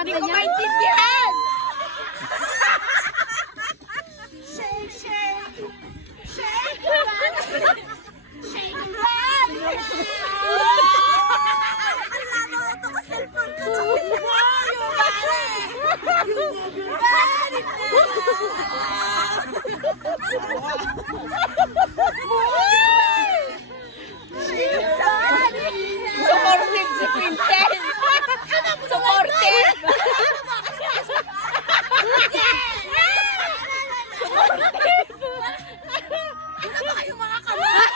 kanta Hindi ko niya. maintindihan! Shake, shake! Shake your body! Shake your body! Ang lalo ito ka cellphone ko to! Wow, your body! You move your body Supportive si Princess! Supportive! Ano ba kayo mga kamay?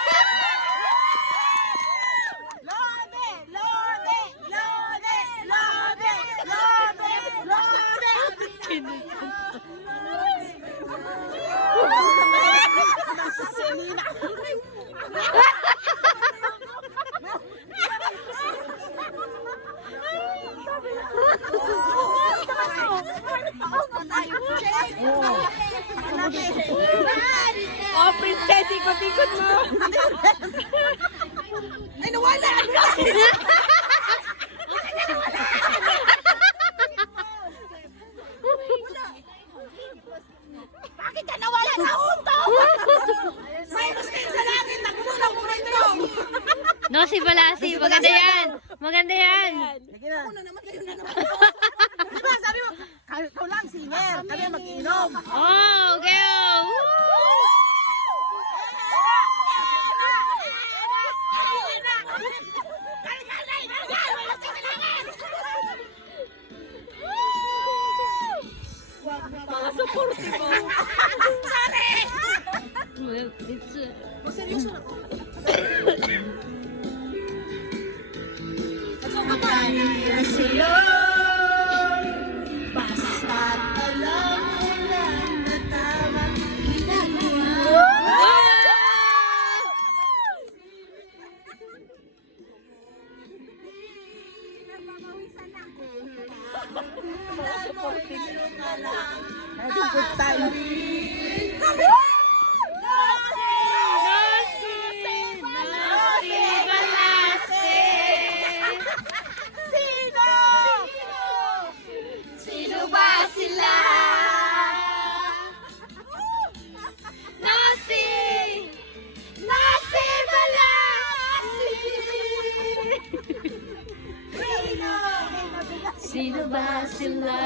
Lode! Lode! Lode! Lode! Lode! Lode! Oh, princess, ikot-ikot mo. Ay, nawala! Bakit ka nawala sa unto? Mayroon kayo sa langit, nagsulang mo ito. No, si Balasi. Maganda yan. Maganda yan. Ako na naman, kayo na naman. Diba, sabi mo, ikaw lang, singer. Kami mag-inom. Oh, okay. Oh. Mga supportive mo. Sorry! Seryoso na to. Basta't alam mo lang na tamang ginagawa. Good time. Sino? Sino ba sila? Nasi! Nasi Balasi! Sino? Sino ba sila?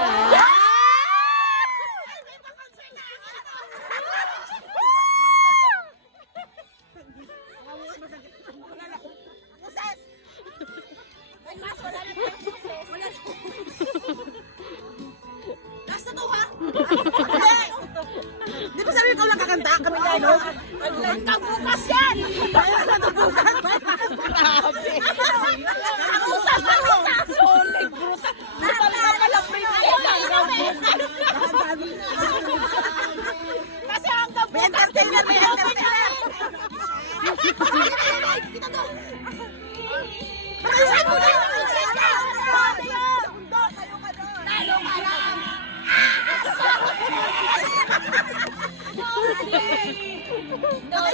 Last na to, ha? Di ba sabi ko lang kakanta? Kami na, no? Hanggang bukas yan! Hanggang bukas! Grabe! Ako sa solid, brutal! Brutal ka pala, princess! Hanggang bukas! Kasi hanggang bukas! May entertainer! May entertainer! Kita to! Pag-alisan mo na yung princess ka! Talo ka lang! No,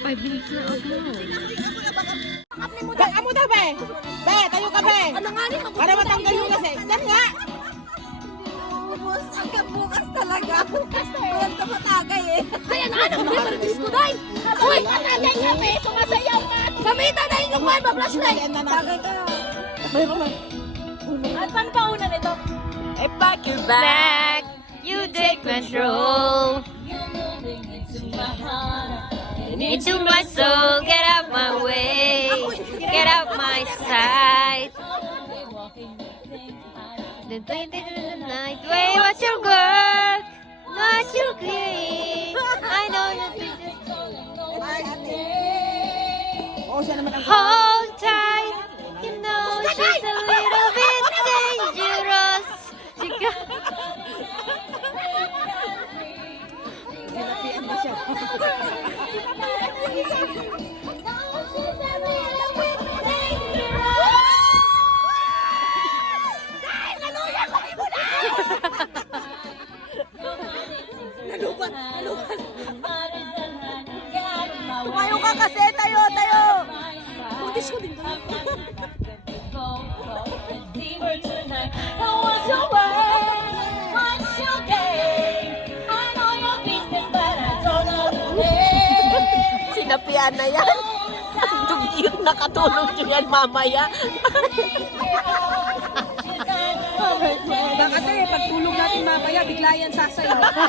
Five minutes na ako. Amo daw, be! Be, tayo ka, be! Para matanggal yung kasi. Yan nga! Hanggang bukas talaga. Walang tumatagay eh. Kaya na, nag-release ko dahil. Uy, natagay nga, be! Sumasayaw ka! Gamitan na yung kwan, ma-flashlight! Tagay ka. At paano pa una nito? Back your back. You take control. Into my soul. Get out my way. Get out my sight. The 20 to the night. Wait, what's your work? what you're doing. I know that this is Oh, siya naman ang hold tight. You know she's a little bit dangerous. She got... Sinapian na siya. Tumayo ka kasi, tayo. Buntis ko din ba? Sinapian na yan. Ang cute nakatulog nyo yan mamaya. Kasi pagtulog natin mamaya, bigla yan sasayaw. Baka,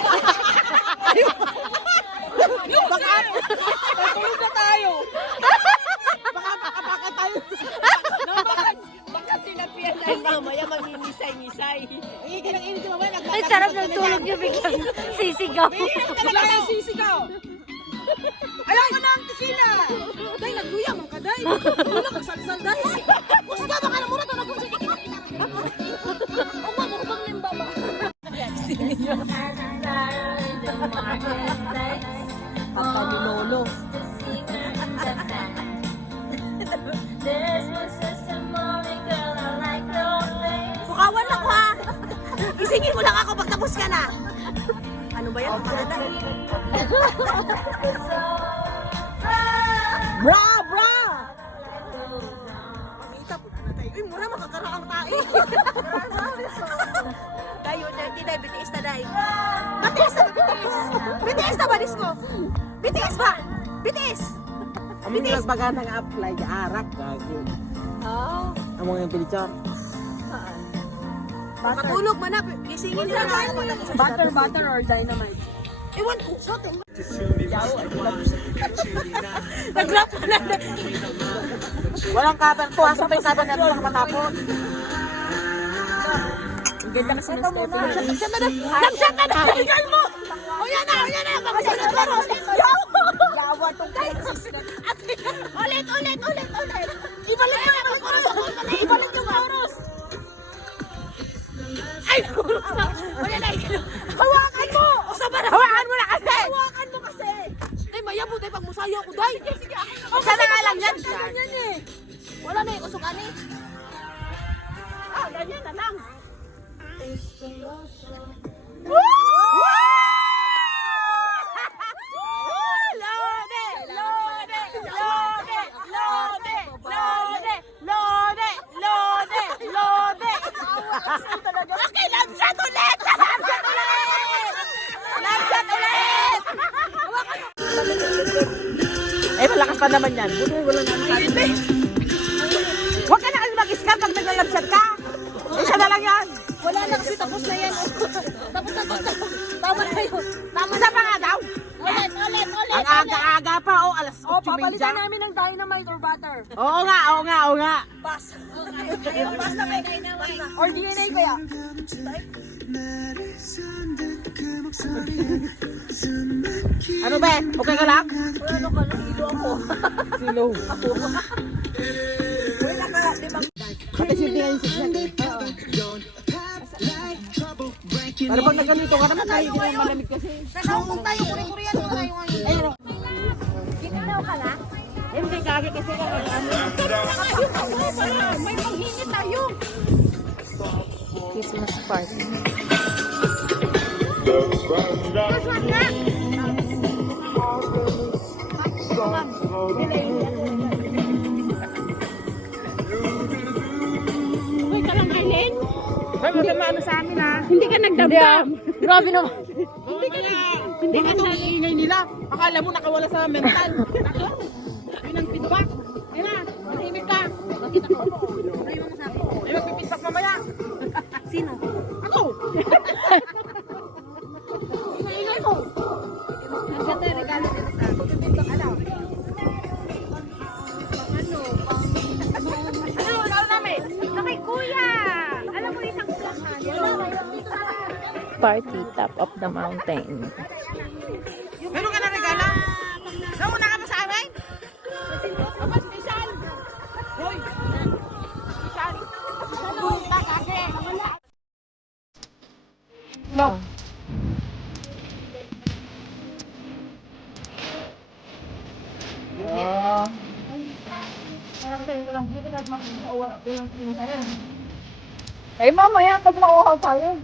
Pagtulog na tayo. baka tayo. Baka sinapian na yan mamaya, maginisay-nisay. Hindi ka nang init yung mamaya. Ang sarap ng tulog niyo biglang sisigaw. Bigla yan sisigaw. Ayaw ko na ang tisina. Day, nagluyang ang kaday. Wala ka salsal, day. Kusga, baka namura ito na kung sige. Papa ni Lolo. Pukawan ako ha. Isingin mo lang ako pag tapos ka na. Ano ba yan? Maganda. Bra! Pamita po na tayo. Uy, mura makakaraang tayo. Dayo, dirty day, BTS na day. BTS na ba, BTS? BTS na ba, disco? BTS ba? BTS! Amin yung nagbaga ng apply, arak, gagi. Oo. Among yung picture. Matulog man na. Gisingin nila na ako. Butter or dynamite? Ewan ko. Nag-rap na. Walang cover to, asa pa yung cover na ito matapon. Hindi ka na sinastep. Nag-shot na na. Tingnan mo. O yan na. Pagkasunod ko. Yawa tong Ulit. Ibalik yung chorus. Ibalik yung chorus. Ay, chorus na. O yan na. Hawakan mo. O sabar. Hawakan mo na kasi. Hawakan mo kasi. Ay, mayabo tayo pag musayo ako, day. Sana nga lang yan. Ganyan eh. Wala na yung usukan eh. Ganyan na lang. Okay, lamsat ulit! Eh, malakas pa naman yan. Buti wala naman kami. Huwag ka na kasi mag-scam pag naglalabsat ka. Isa na lang yan. Wala na kasi tapos na yan. Tapos. Tama na yun. Isa pa nga daw. Ulit. Ang aga-aga pa, alas 8:30. Papalitan namin ng dynamite or butter. Oo nga. Pass. Pass na ba? Or DNA kaya? Ano ba? Okay ka lang? Ano ka lang? Hilo ako. Silo. Wala ka. Limang. Ate, siyempre nga yung signal. Pero pag nagganito ka naman, tayo din ang malamig kasi. Nakaumong tayo. Kuri-kurian mo tayo. Ayun. Ginaw ka na? Eh, hindi kagi kasi ka. May panghingi tayo. Christmas party. Uy, ka lang, Arlene. Ay, wag ka maano sa amin ha. Hindi ka nagdamdam. Grabe naman. Hindi ka sa... ingay nila. Akala mo nakawala sa mental. Yun ang feedback. Ayun na, mahimik ka. Ay, magpipisak mamaya. Sino? Ako! Ingay mo. Ang ganda yung regalo nila sa akin. Alam. Ano, regalo namin? Okay, kuya. Alam mo isang vlog na. Dito na lang. party, top of the mountain. Meron ka na regalo? Nauna ka pa sa amin? Aba, special! Hoy! Special! No. Ay, mamaya pag mauhaw tayo.